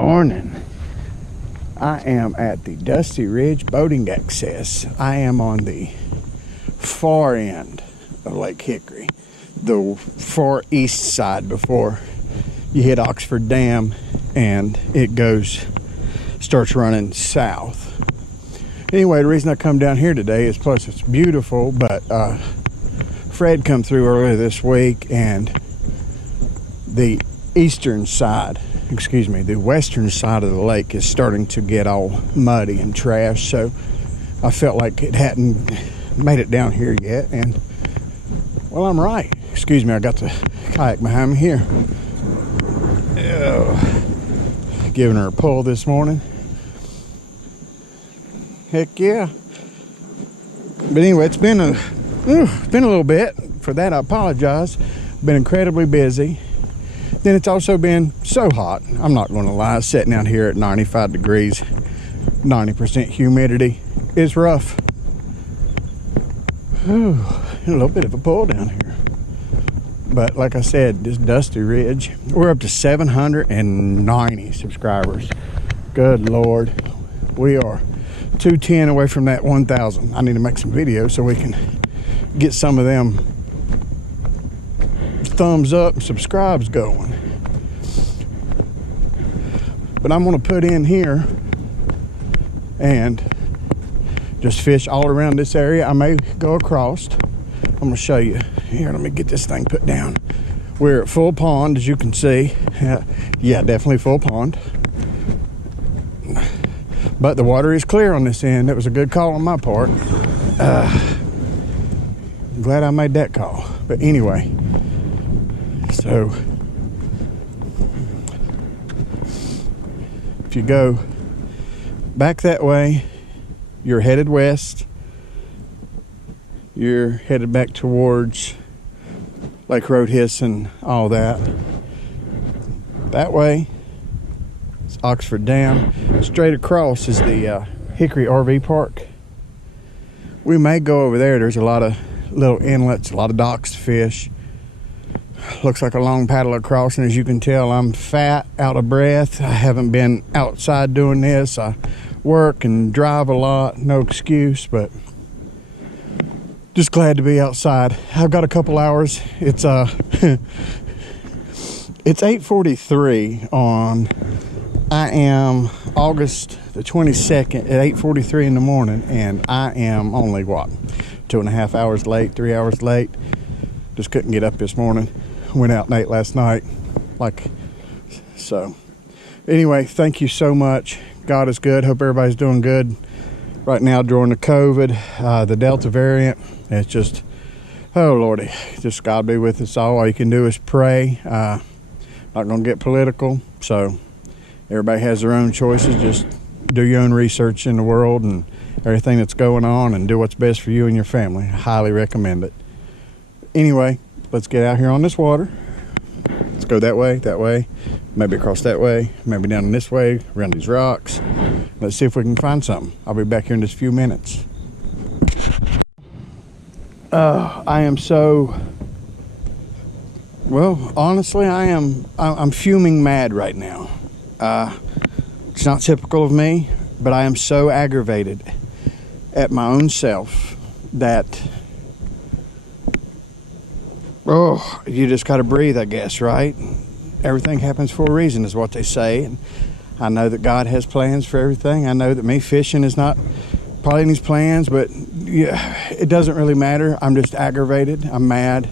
morning. I am at the Dusty Ridge Boating Access. I am on the far end of Lake Hickory, the far east side before you hit Oxford Dam and it starts running south. Anyway, the reason I come down here today is, plus it's beautiful, but Fred come through earlier this week and the western side of the lake is starting to get all muddy and trash, so I felt like it hadn't made it down here yet, and well, I'm right. Excuse me, I got the kayak behind me here. Giving her a pull this morning. Heck yeah. But anyway, it's been a little bit. For that, I apologize. Been incredibly busy. Then it's also been so hot. I'm not going to lie. Sitting out here at 95 degrees, 90% humidity is rough. Whew, a little bit of a pull down here. But like I said, this Dusty Ridge, we're up to 790 subscribers. Good Lord. We are 210 away from that 1,000. I need to make some videos so we can get some of them thumbs up and subscribes going. But I'm going to put in here and just fish all around this area. I may go across. I'm going to show you. Here, let me get this thing put down. We're at full pond, as you can see. Yeah, definitely full pond. But the water is clear on this end. It was a good call on my part. Glad I made that call. But anyway, so if you go back that way, you're headed west. You're headed back towards Lake Roadhiss and all that. That way, it's Oxford Dam. Straight across is the Hickory RV Park. We may go over there. There's a lot of little inlets, a lot of docks to fish. Looks like a long paddle across, and as you can tell, I'm fat, out of breath. I haven't been outside doing this. I work and drive a lot, no excuse, but just glad to be outside. I've got a couple hours. It's it's 8:43 on, I am August the 22nd at 8:43 in the morning, and I am only, what, 2.5 hours late, 3 hours late. Just couldn't get up this morning. Went out late last night. So anyway, thank you so much. God is good. Hope everybody's doing good right now during the COVID, the Delta variant. It's just, oh Lordy, just God be with us all. All you can do is pray. Not gonna get political, so everybody has their own choices. Just do your own research in the world and everything that's going on, and do what's best for you and your family. I highly recommend it. Anyway, let's get out here on this water. Let's go that way, maybe across that way, maybe down this way, around these rocks. Let's see if we can find something. I'll be back here in just a few minutes. I am so, well, honestly, I'm fuming mad right now. It's not typical of me, but I am so aggravated at my own self that, oh, you just got to breathe, I guess, right? Everything happens for a reason is what they say. And I know that God has plans for everything. I know that me fishing is not probably in his plans, but yeah, it doesn't really matter. I'm just aggravated. I'm mad.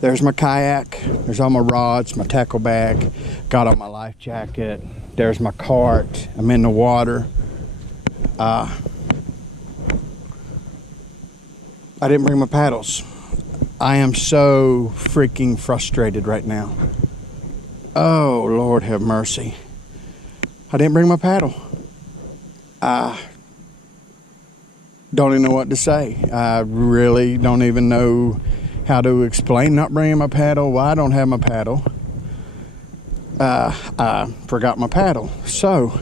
There's my kayak. There's all my rods, my tackle bag. Got on my life jacket. There's my cart. I'm in the water. I didn't bring my paddles. I am so freaking frustrated right now. Oh, Lord have mercy. I didn't bring my paddle. I don't even know what to say. I really don't even know how to explain not bringing my paddle, why I don't have my paddle. I forgot my paddle. So,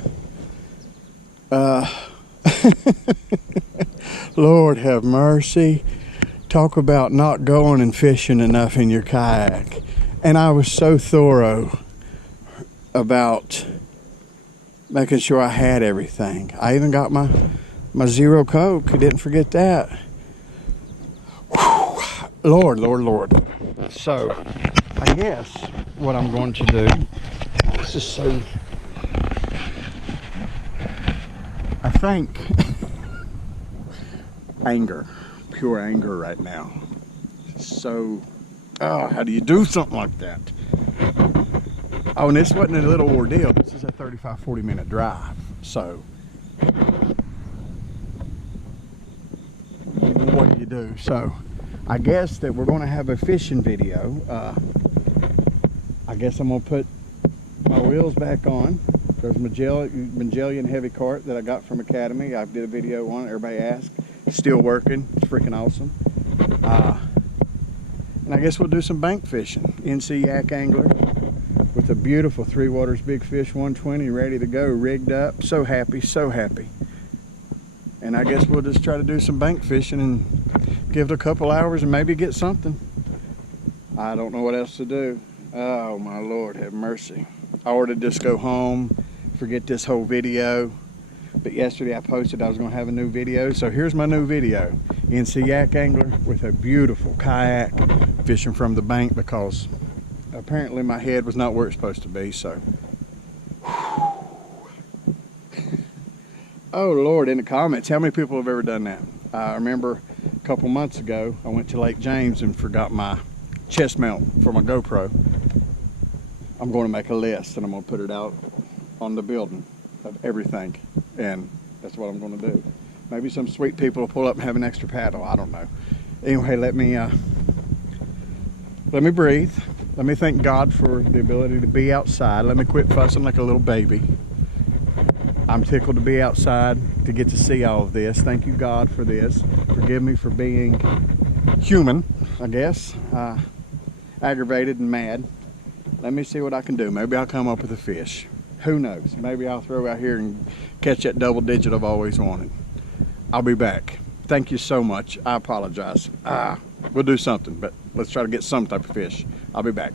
Lord have mercy. Talk about not going and fishing enough in your kayak. And I was so thorough about making sure I had everything. I even got my Zero Coke. I didn't forget that. Whew. Lord, Lord, Lord. So, I guess what I'm going to do, this is so, I think, anger, pure anger right now. So, oh, how do you do something like that? Oh, and this wasn't a little ordeal. This is a 35, 40-minute drive. So, what do you do? So, I guess that we're going to have a fishing video. I guess I'm going to put my wheels back on. There's Magellan heavy cart that I got from Academy. I did a video on it. Everybody asked. It's still working. It's freaking awesome. And I guess we'll do some bank fishing. NC Yak Angler with a beautiful Three Waters Big Fish 120 ready to go, rigged up. So happy, so happy. And I guess we'll just try to do some bank fishing and give it a couple hours and maybe get something. I don't know what else to do. Oh my Lord, have mercy. I ought to just go home, forget this whole video. But yesterday I posted I was going to have a new video. So here's my new video. NC Yak Angler with a beautiful kayak fishing from the bank because apparently my head was not where it's supposed to be. So, oh Lord, in the comments, how many people have ever done that? I remember a couple months ago, I went to Lake James and forgot my chest mount for my GoPro. I'm going to make a list and I'm going to put it out on the building of everything, and that's what I'm going to do. Maybe some sweet people will pull up and have an extra paddle. I don't know. Anyway, let me breathe. Let me thank God for the ability to be outside. Let me quit fussing like a little baby. I'm tickled to be outside, to get to see all of this. Thank you, God, for this. Forgive me for being human, I guess. Aggravated and mad. Let me see what I can do. Maybe I'll come up with a fish. Who knows? Maybe I'll throw out here and catch that double digit I've always wanted. I'll be back. Thank you so much. I apologize. We'll do something, but let's try to get some type of fish. I'll be back.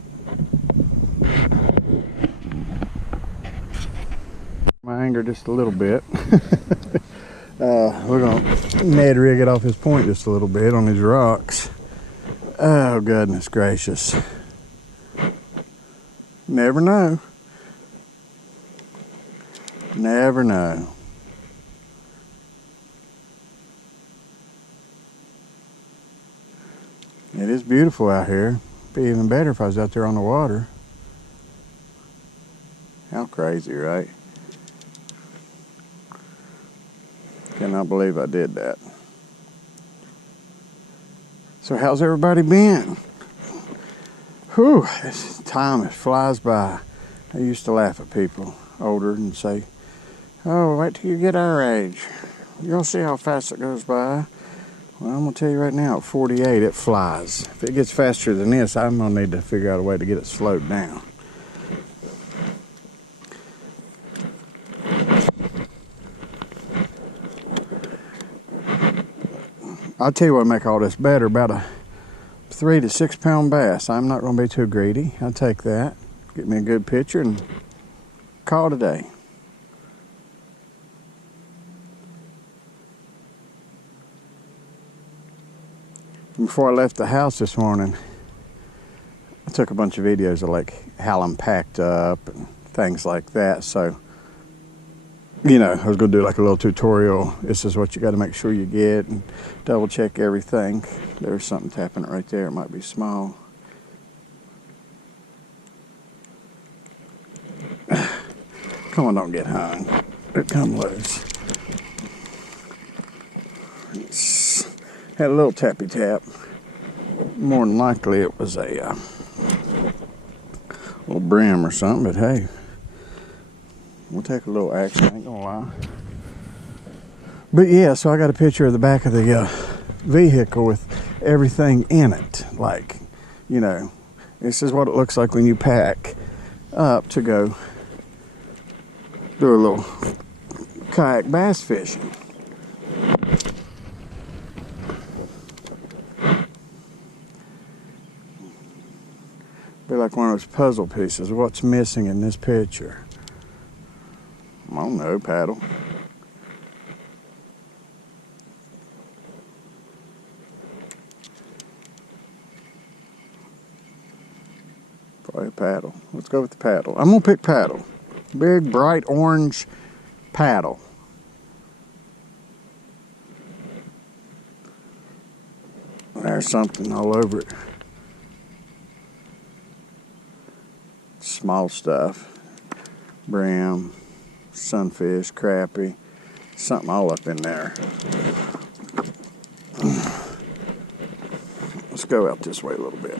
My anger just a little bit. We're gonna Ned rig it off his point just a little bit on these rocks. Oh goodness gracious. Never know. Never know. It is beautiful out here. Be even better if I was out there on the water. How crazy, right? Cannot believe I did that. So how's everybody been? Whew, this time, it flies by. I used to laugh at people older and say, oh, wait till you get our age. You'll see how fast it goes by. Well, I'm going to tell you right now, at 48, it flies. If it gets faster than this, I'm going to need to figure out a way to get it slowed down. I'll tell you what make all this better, about a 3 to 6 pound bass. I'm not going to be too greedy. I'll take that. Get me a good picture and call it a day. Before I left the house this morning, I took a bunch of videos of like how I'm packed up and things like that. So, you know, I was going to do like a little tutorial. This is what you got to make sure you get and double check everything. There's something tapping it right there. It might be small. Come on, don't get hung. It come loose. Had a little tappy tap. More than likely it was a little brim or something, but hey, we'll take a little action, ain't gonna lie. But yeah, so I got a picture of the back of the vehicle with everything in it. Like, you know, this is what it looks like when you pack up to go do a little kayak bass fishing. Be like one of those puzzle pieces. What's missing in this picture? I don't know, paddle. Probably a paddle. Let's go with the paddle. I'm gonna pick paddle. Big, bright orange paddle. There's something all over it. Small stuff. Brim, sunfish, crappie, something all up in there. Let's go out this way a little bit.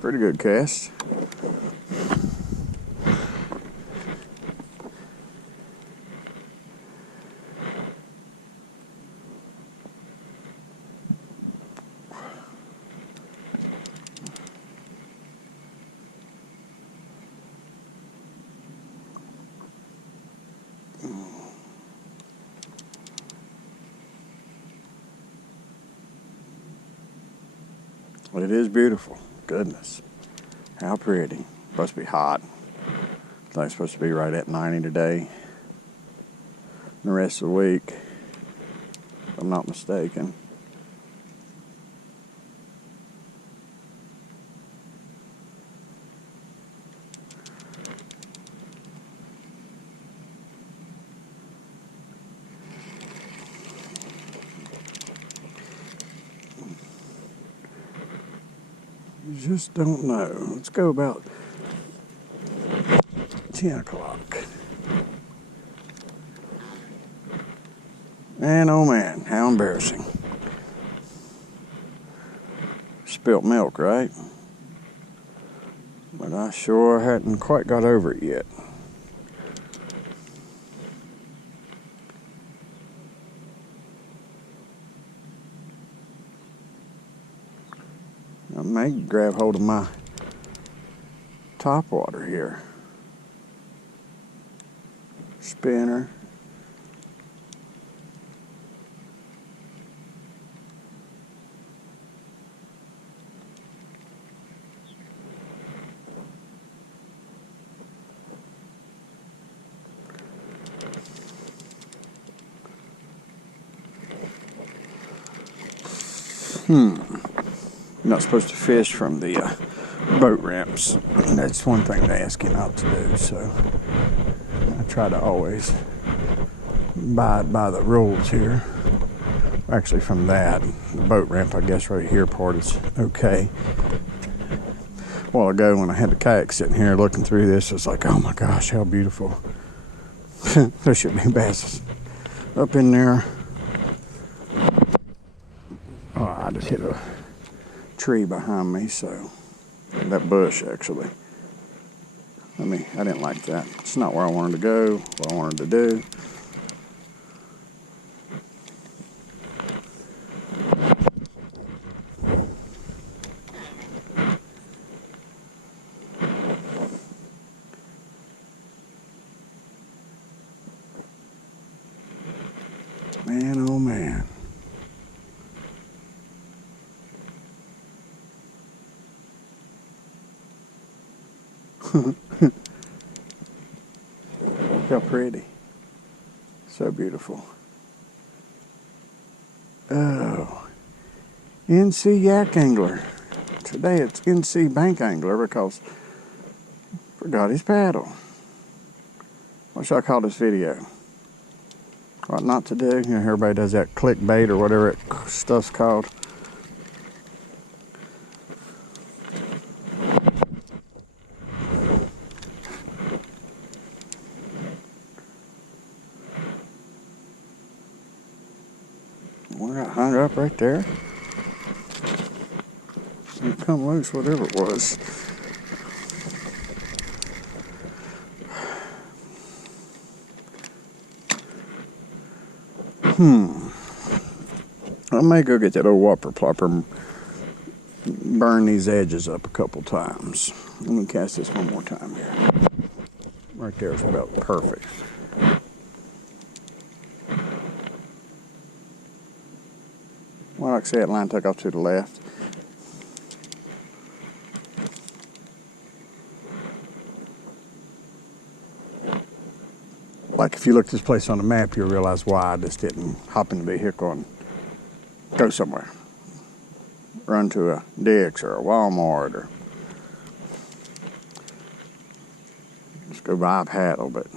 Pretty good cast. It is beautiful. Goodness. How pretty. Supposed to be hot. I think it's supposed to be right at 90 today. And the rest of the week, if I'm not mistaken. You just don't know. Let's go about 10 o'clock. And oh man, how embarrassing. Spilt milk, right? But I sure hadn't quite got over it yet. I may grab hold of my top water here. Spinner. You're not supposed to fish from the boat ramps. That's one thing they ask you not to do, so I try to always abide by the rules here. Actually, from that, the boat ramp, I guess right here part is okay. A while ago when I had the kayak sitting here looking through this, it's like, oh my gosh, how beautiful. There should be bass up in there. Oh, I just hit a tree behind me, so that bush actually. I didn't like that. It's not where I wanted to go, what I wanted to do. Man, oh man. How pretty. So beautiful. Oh. NC Yak Angler. Today it's NC Bank Angler because I forgot his paddle. What should I call this video? What not to do? You know, everybody does that clickbait or whatever that stuff's called. One got hung up right there. And come loose, whatever it was. I may go get that old whopper plopper and burn these edges up a couple times. Let me cast this one more time here. Right there is about perfect. Well, like I said, line took off to the left. like if you look this place on the map, you'll realize why I just didn't hop in the vehicle and go somewhere. Run to a Dick's or a Walmart or just go buy a paddle, but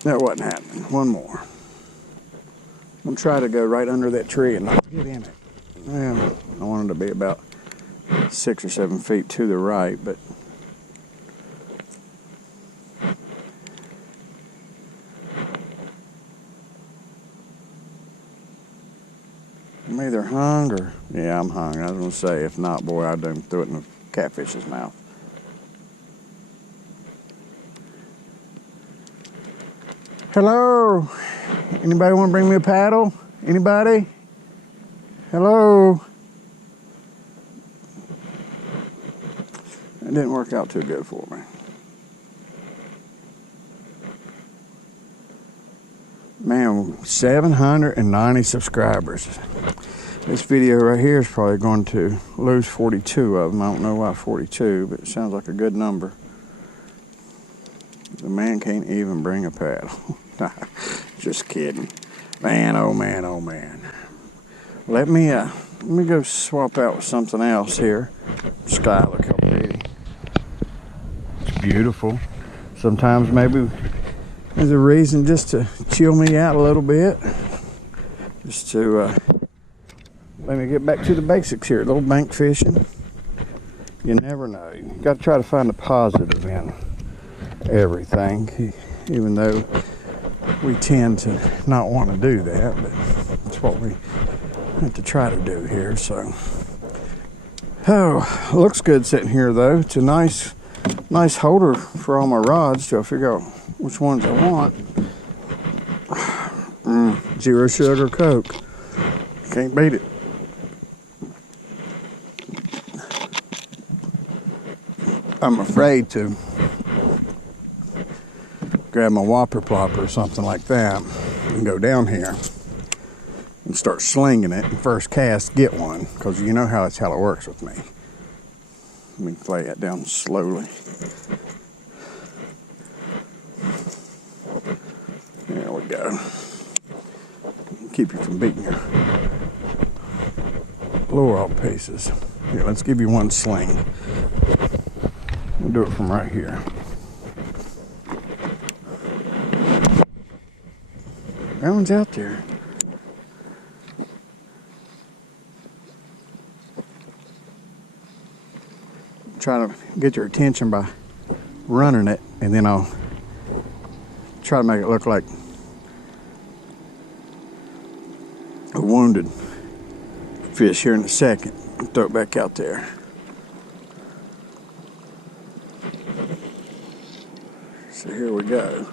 that wasn't happening. One more. I'm gonna try to go right under that tree and not get in it. Well, I wanted to be about 6 or 7 feet to the right, but I'm either hung or, yeah, I'm hung. I was gonna say, if not, boy, I'd done threw it in the catfish's mouth. Hello? Anybody want to bring me a paddle? Anybody? Hello? It didn't work out too good for me. Man, 790 subscribers. This video right here is probably going to lose 42 of them. I don't know why 42, but it sounds like a good number. The man can't even bring a paddle. Just kidding. Man, oh man, oh man. Let me go swap out with something else here. Sky, look how pretty. It's beautiful. Sometimes maybe there's a reason just to chill me out a little bit. Just to let me get back to the basics here. A little bank fishing. You never know. You got to try to find the positive in everything, even though we tend to not want to do that, but that's what we have to try to do here. So, oh, looks good sitting here though. It's a nice holder for all my rods till I figure out which ones I want. Zero sugar Coke. Can't beat it. I'm afraid to grab my whopper plopper or something like that and go down here and start slinging it and first cast get one, because you know how it works with me. Let me lay it down slowly. There we go. Keep you from beating your lure off pieces. Here, let's give you one sling. We'll do it from right here. That one's out there. Try to get your attention by running it, and then I'll try to make it look like a wounded fish here in a second. Throw it back out there. So here we go.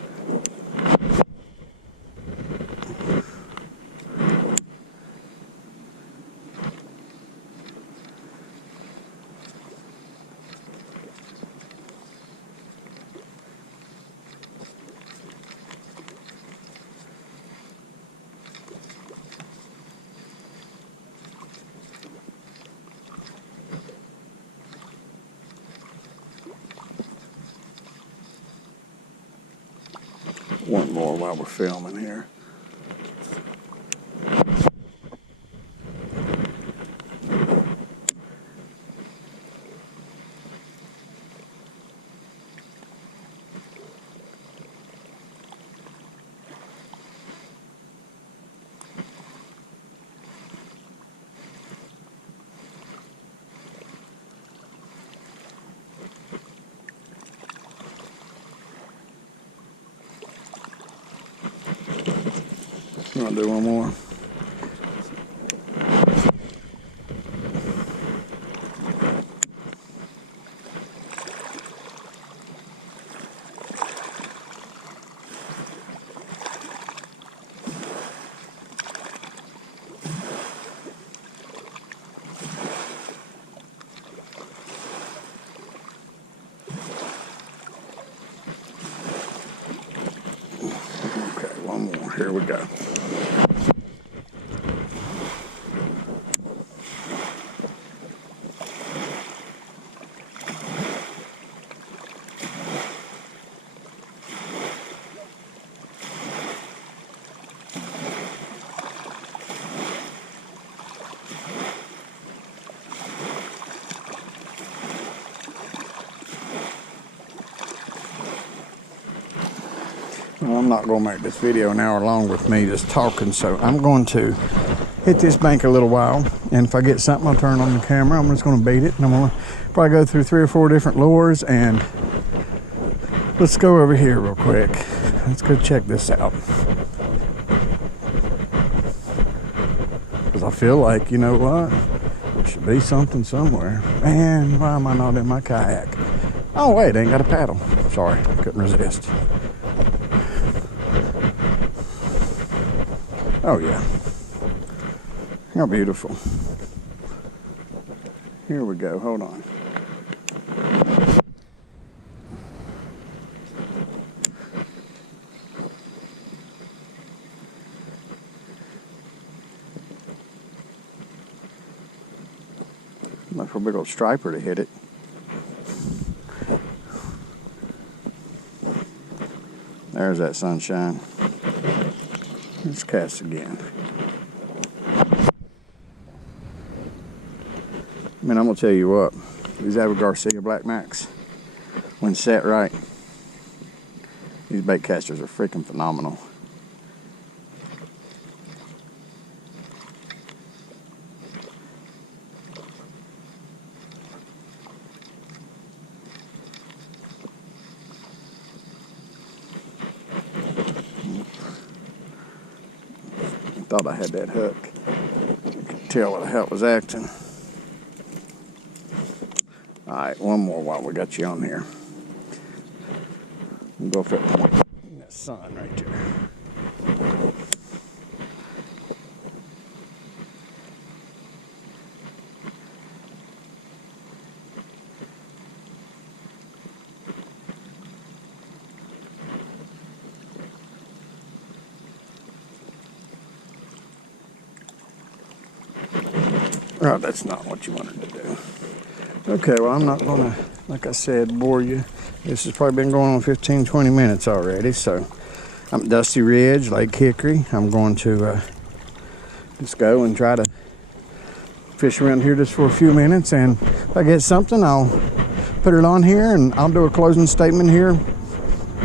One more while we're filming here. I'll do one more. Okay, one more. Here we go. I'm not going to make this video an hour long with me just talking, so I'm going to hit this bank a little while, and if I get something, I'll turn on the camera. I'm just going to beat it, and I'm going to probably go through 3 or 4 different lures. And let's go over here real quick. Let's go check this out, because I feel like, you know what, there should be something somewhere. Man, why am I not in my kayak? Oh wait, I ain't got a paddle. Sorry, couldn't resist. Oh yeah, how beautiful. Here we go, hold on. Look for a big old striper to hit it. There's that sunshine. Let's cast again. Man, I'm gonna tell you what, these Abu Garcia Black Max, when set right, these bait casters are freaking phenomenal. Thought I had that hook. I could tell what the hell it was acting. Alright, one more while we got you on here. We'll go for that point in that sun right there. Oh, that's not what you wanted to do. Okay, well, I'm not going to, like I said, bore you. This has probably been going on 15, 20 minutes already. So I'm at Dusty Ridge, Lake Hickory. I'm going to just go and try to fish around here just for a few minutes. And if I get something, I'll put it on here, and I'll do a closing statement here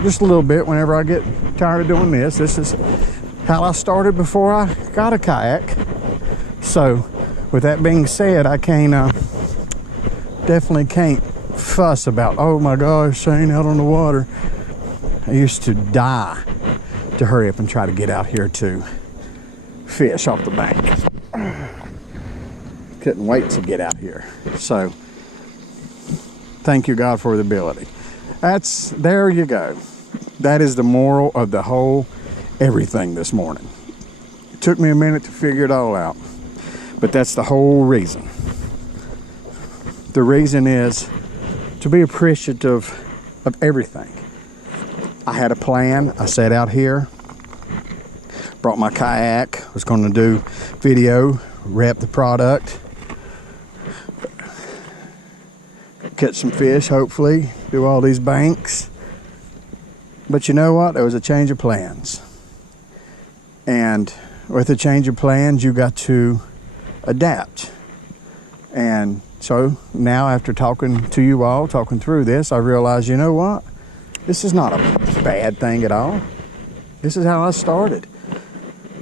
just a little bit whenever I get tired of doing this. This is how I started before I got a kayak. So with that being said, I definitely can't fuss about, oh my gosh, staying out on the water. I used to die to hurry up and try to get out here to fish off the bank. Couldn't wait to get out here. So thank you, God, for the ability. There you go. That is the moral of the whole everything this morning. It took me a minute to figure it all out. But that's the whole reason. The reason is to be appreciative of everything. I had a plan. I sat out here, brought my kayak, was going to do video, rep the product, catch some fish, hopefully, do all these banks. But you know what? There was a change of plans. And with a change of plans, you got to adapt. And so now, after talking to you all, talking through this, I realized, you know what, this is not a bad thing at all. This is how I started.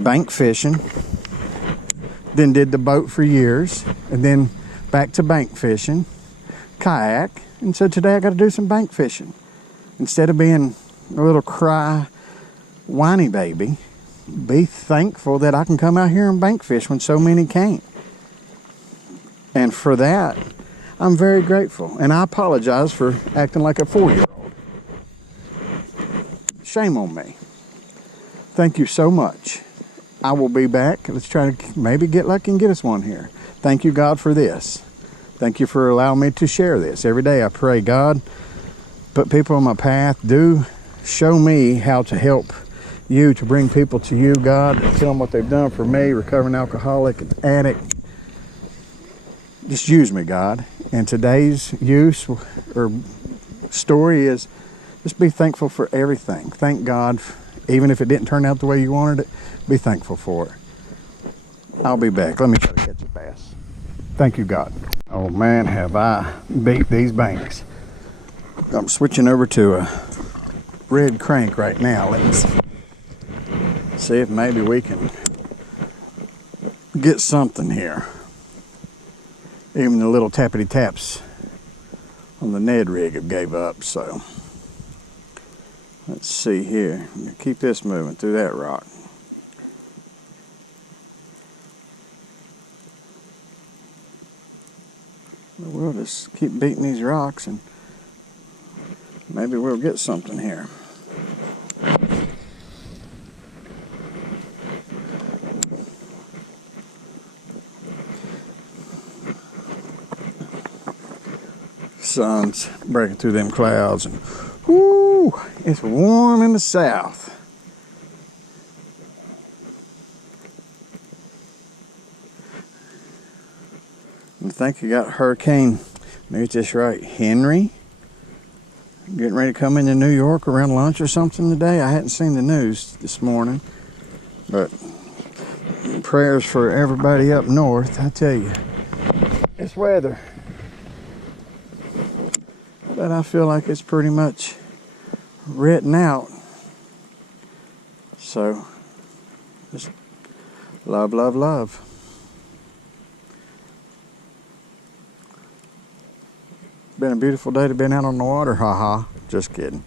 Bank fishing, then did the boat for years, and then back to bank fishing, kayak, and so today I got to do some bank fishing. Instead of being a little whiny baby, be thankful that I can come out here and bank fish when so many can't. And for that, I'm very grateful. And I apologize for acting like a 4-year-old. Shame on me. Thank you so much. I will be back. Let's try to maybe get lucky and get us one here. Thank you, God, for this. Thank you for allowing me to share this. Every day I pray, God, put people on my path. Do show me how to help you, to bring people to you, God. Tell them what they've done for me, recovering alcoholic and addict. Just use me, God. And today's use or story is just be thankful for everything. Thank God, even if it didn't turn out the way you wanted it, be thankful for it. I'll be back. Let me try to catch a bass. Thank you, God. Oh man, have I beat these banks. I'm switching over to a red crank right now. Let me see. See if maybe we can get something here. Even the little tappity taps on the Ned rig have gave up, so let's see here. Keep this moving through that rock. We'll just keep beating these rocks and maybe we'll get something here. Sun's breaking through them clouds and whoo, it's warm in the south. I think you got Hurricane, maybe it's just right, Henry, getting ready to come into New York around lunch or something today. I hadn't seen the news this morning, but prayers for everybody up north. I tell you, it's weather, but I feel like it's pretty much written out. So, just love, love, love. Been a beautiful day to been out on the water, haha. Just kidding.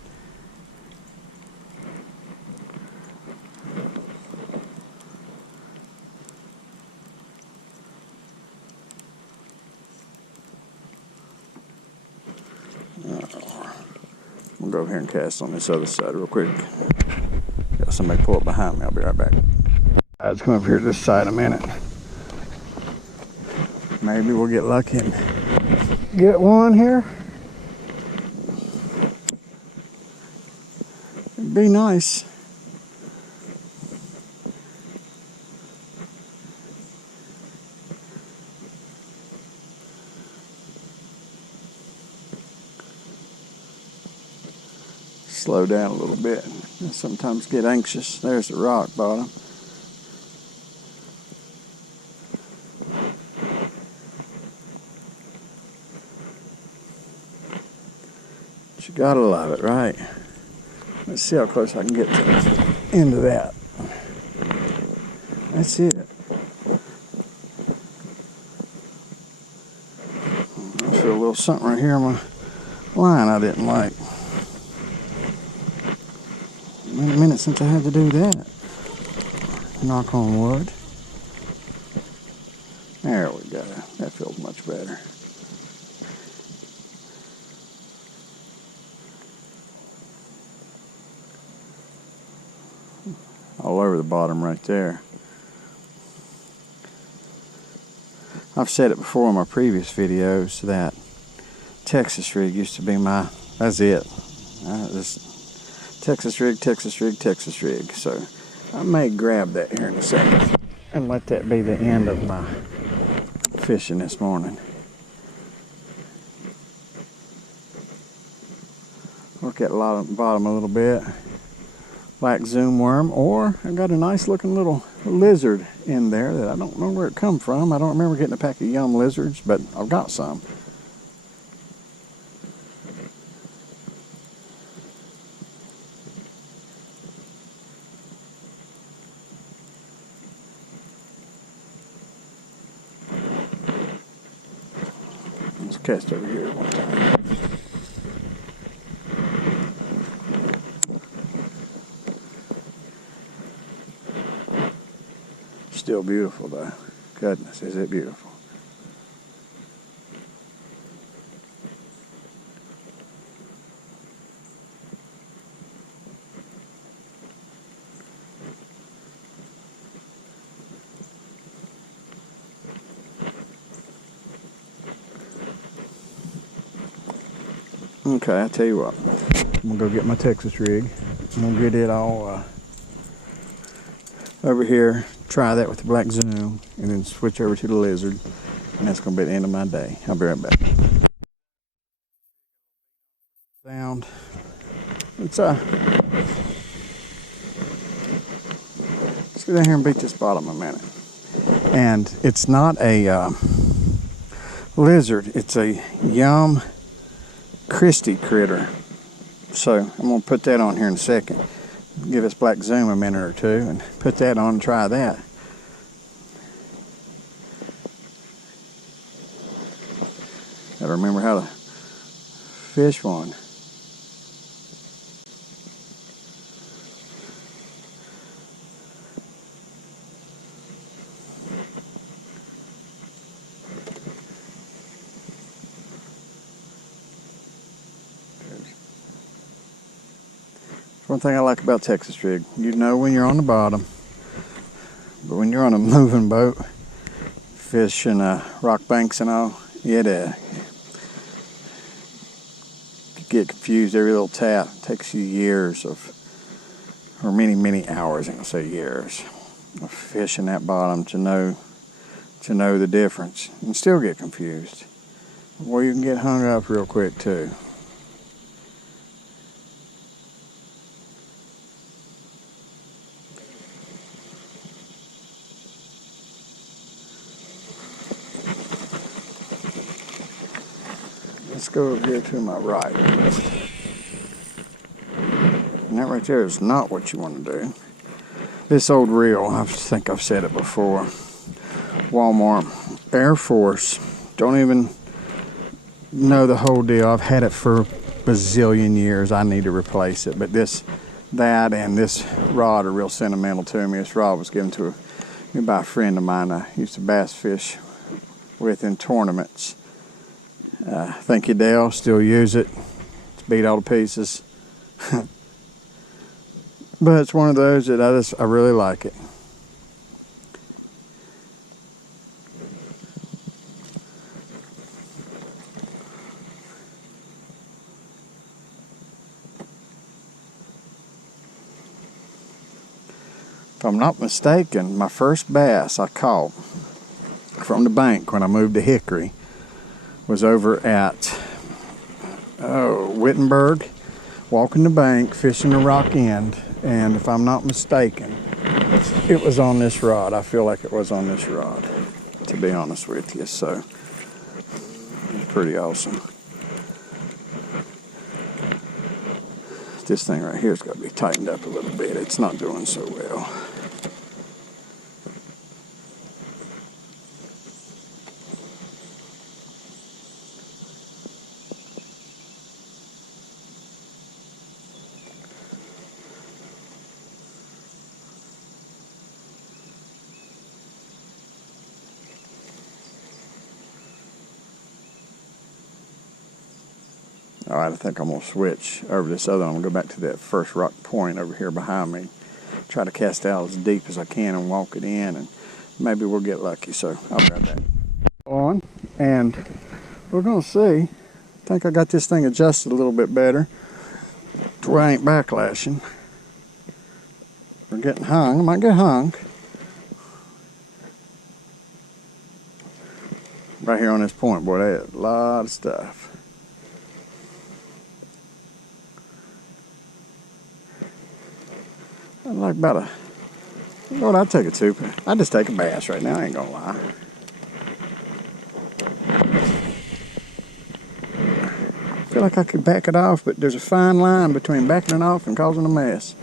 I'm gonna go over here and cast on this other side real quick. Got somebody pull up behind me. I'll be right back. Let's come over here to this side a minute. Maybe we'll get lucky and get one here. It'd be nice. Slow down a little bit. I sometimes get anxious. There's the rock bottom. You gotta love it, right? Let's see how close I can get to the end of that. That's it. I feel a little something right here on my line I didn't like. Been a minute since I had to do that. Knock on wood. There we go. That feels much better. All over the bottom right there. I've said it before in my previous videos that Texas rig used to be my, that's it. This Texas rig, Texas rig, Texas rig. So I may grab that here in a second and let that be the end of my fishing this morning. Look at the bottom a little bit. Black zoom worm, or I've got a nice looking little lizard in there that I don't know where it come from. I don't remember getting a pack of young lizards, but I've got some. Let's cast over here one time. Still beautiful though. Goodness, is it beautiful. Okay, I tell you what. I'm gonna go get my Texas rig. I'm gonna get it all over here. Try that with the black zoom and then switch over to the lizard, and that's going to be the end of my day. I'll be right back. Sound. Let's go down here and beat this bottom a minute. And it's not a lizard, it's a Yum Christie critter. So I'm going to put that on here in a second. Give this black zoom a minute or two and put that on and try that. Gotta remember how to fish one. One thing I like about Texas rig, you know when you're on the bottom, but when you're on a moving boat, fishing rock banks and all, you get confused every little tap. It takes you years or many hours, I'm gonna say years, of fishing that bottom to know the difference, and still get confused. Or you can get hung up real quick too. Let's go over here to my right. And that right there is not what you want to do. This old reel, I think I've said it before, Walmart, Air Force, don't even know the whole deal. I've had it for a bazillion years. I need to replace it. But that and this rod are real sentimental to me. This rod was given to me by a friend of mine I used to bass fish with in tournaments. Thank you, Dale. Still use it. It's beat all to pieces. But it's one of those that I really like it. If I'm not mistaken, my first bass I caught from the bank when I moved to Hickory was over at Wittenberg, walking the bank, fishing the rock end, and if I'm not mistaken, it was on this rod. I feel like it was on this rod, to be honest with you, so it's pretty awesome. This thing right here's got to be tightened up a little bit. It's not doing so well. All right, I think I'm going to switch over this other one. I'm going to go back to that first rock point over here behind me. Try to cast out as deep as I can and walk it in, and maybe we'll get lucky. So I'll grab that on, and we're going to see. I think I got this thing adjusted a little bit better to where I ain't backlashing. We're getting hung. I might get hung. Right here on this point, boy, they had a lot of stuff. I'd like about a, you know what, I'd take a two. I'd just take a bass right now, I ain't gonna lie. I feel like I could back it off, but there's a fine line between backing it off and causing a mess.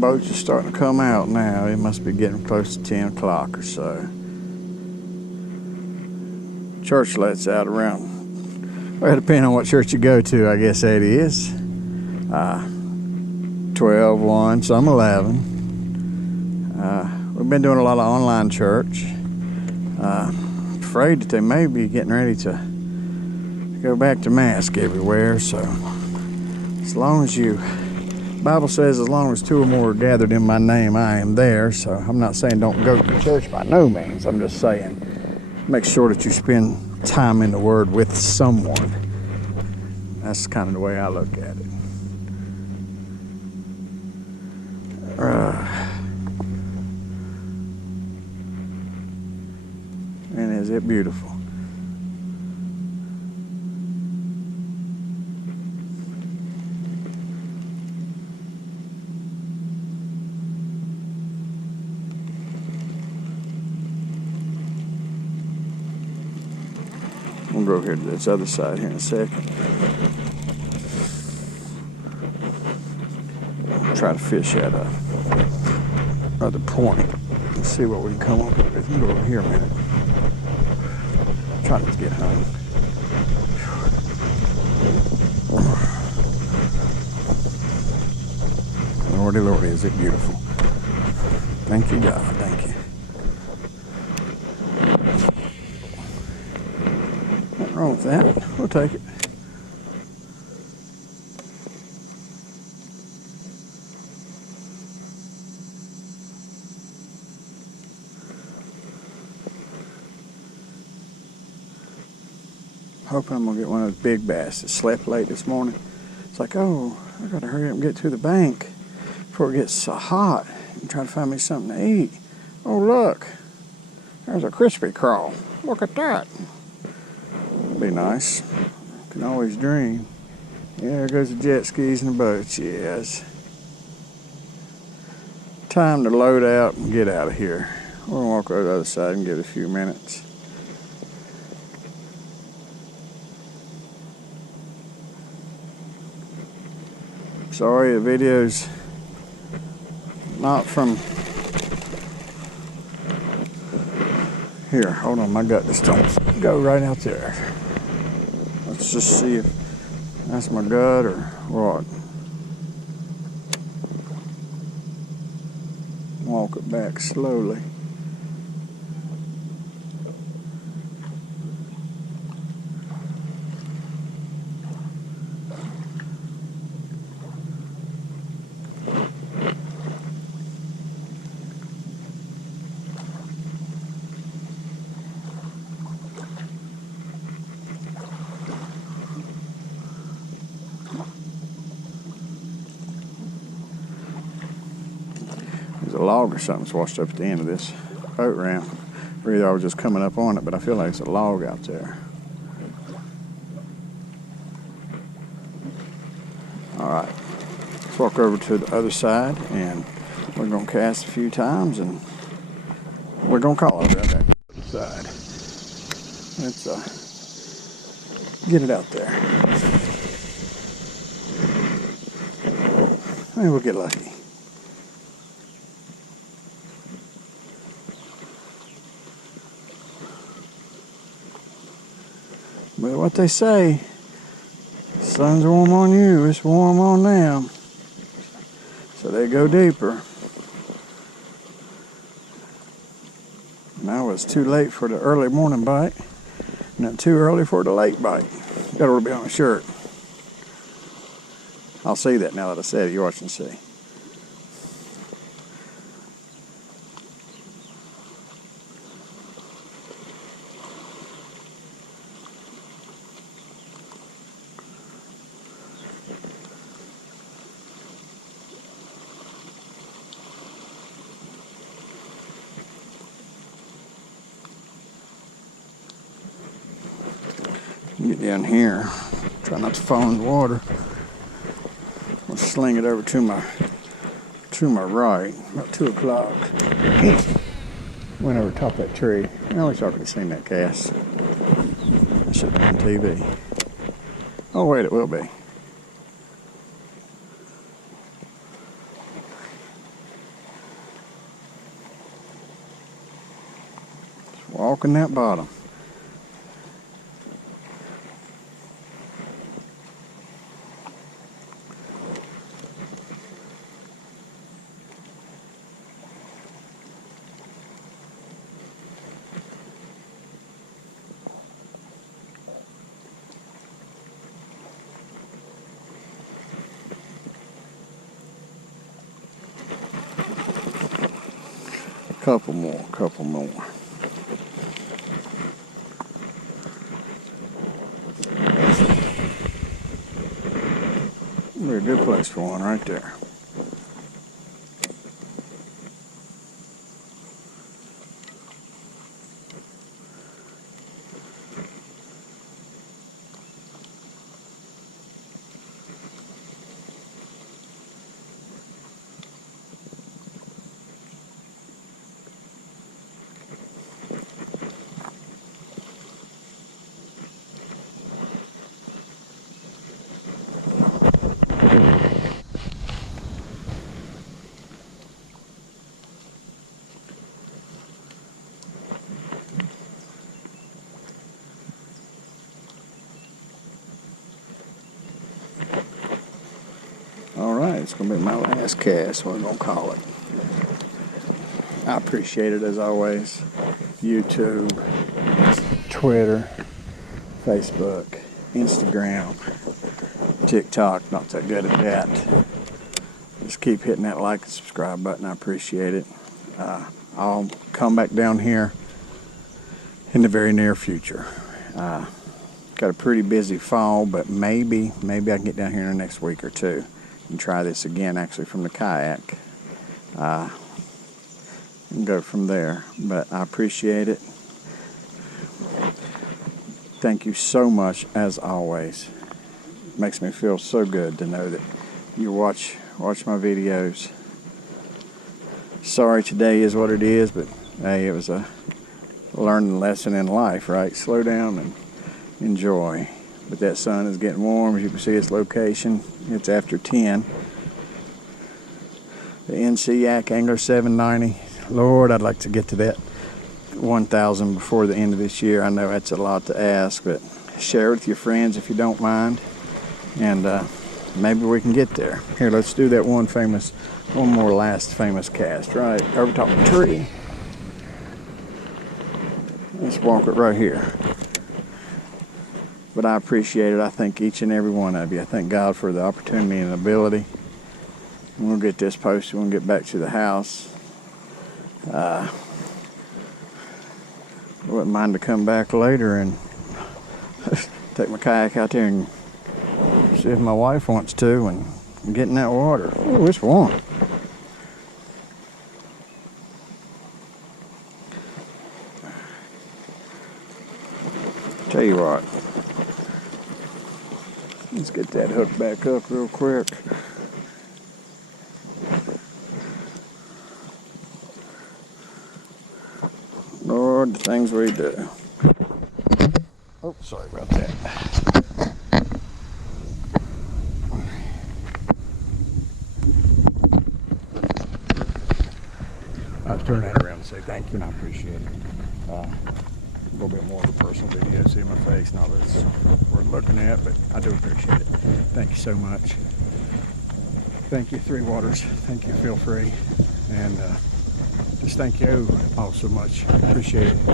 Boats are starting to come out now. It must be getting close to 10 o'clock or so. Church lets out around, well, depending on what church you go to, I guess that is. 12, 1, some 11. We've been doing a lot of online church. Afraid that they may be getting ready to go back to mask everywhere, so as long as you, the Bible says as long as two or more are gathered in my name, I am there. So I'm not saying don't go to church by no means. I'm just saying make sure that you spend time in the Word with someone. That's kind of the way I look at it. And is it beautiful? We'll go here to this other side here in a second. Try to fish at another point. Let's see what we can come up with. We can go over here a minute. Try not to get hung. Lordy, Lordy, is it beautiful. Thank you, God. Thank you. Nothing wrong with that. We'll take it. Hoping I'm gonna get one of those big bass that slept late this morning. It's like, oh, I gotta hurry up and get to the bank before it gets so hot and try to find me something to eat. Oh, look, there's a crispy crawl. Look at that. Be nice. Can always dream. Yeah, there goes the jet skis and the boats. Yes. Time to load out and get out of here. We're gonna walk over to the other side and give it a few minutes. Sorry, the video's not from here. Hold on, my gut just don't go right out there. Let's just see if that's my gut or what. Walk it back slowly. There's a log or something's washed up at the end of this boat ramp. Or either I was just coming up on it, but I feel like it's a log out there. Alright, let's walk over to the other side and we're going to cast a few times and we're going to call it right back to the other side. Let's get it out there. Maybe we'll get lucky. But what they say, sun's warm on you, it's warm on them. So they go deeper. Now it's too late for the early morning bite, not too early for the late bite. That ought to be on a shirt. I'll see that now that I said it. You watch and see. Get down here. Try not to fall in the water. I'll sling it over to my right. About 2 o'clock. Went over top of that tree. I wish I could have seen that cast. That should have been on TV. Oh wait, it will be. Just walking that bottom. Couple more. a good place for one right there. Alright, it's going to be my last cast, what we're going to call it. I appreciate it as always. YouTube, Twitter, Facebook, Instagram, TikTok, not that good at that. Just keep hitting that like and subscribe button, I appreciate it. I'll come back down here in the very near future. Got a pretty busy fall, but maybe I can get down here in the next week or two and try this again, actually from the kayak, and go from there. But I appreciate it. Thank you so much, as always. It makes me feel so good to know that you watch my videos. Sorry today is what it is, but hey, it was a learning lesson in life, right? Slow down and enjoy. But that sun is getting warm. As you can see, its location, it's after 10. The NC Yak Angler 790. Lord, I'd like to get to that 1,000 before the end of this year. I know that's a lot to ask, but share with your friends if you don't mind, and maybe we can get there. Here, let's do that one more last famous cast, right over top of the tree. Let's walk it right here. But I appreciate it. I thank each and every one of you. I thank God for the opportunity and ability. And we'll get this posted. We'll get back to the house. I wouldn't mind to come back later and take my kayak out there and see if my wife wants to and get in that water. Ooh, it's warm. Tell you what. Let's get that hook back up real quick. Lord, the things we do. Oh, sorry about that. I'll turn that around and say thank you, and I appreciate it. A little bit more of a personal video, see my face, not that it's worth looking at, but I do appreciate it. Thank you so much. Thank you, Three Waters. Thank you, Feel Free. And just thank you all so much. Appreciate it.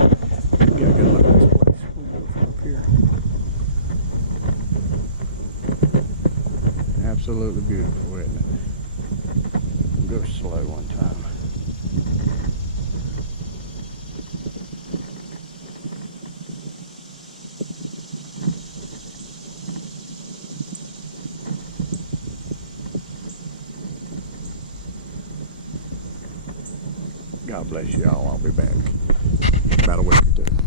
Get a good look at this place. We'll go from up here. Absolutely beautiful, isn't it? Go slow one time. God bless you all. I'll be back about a week or two.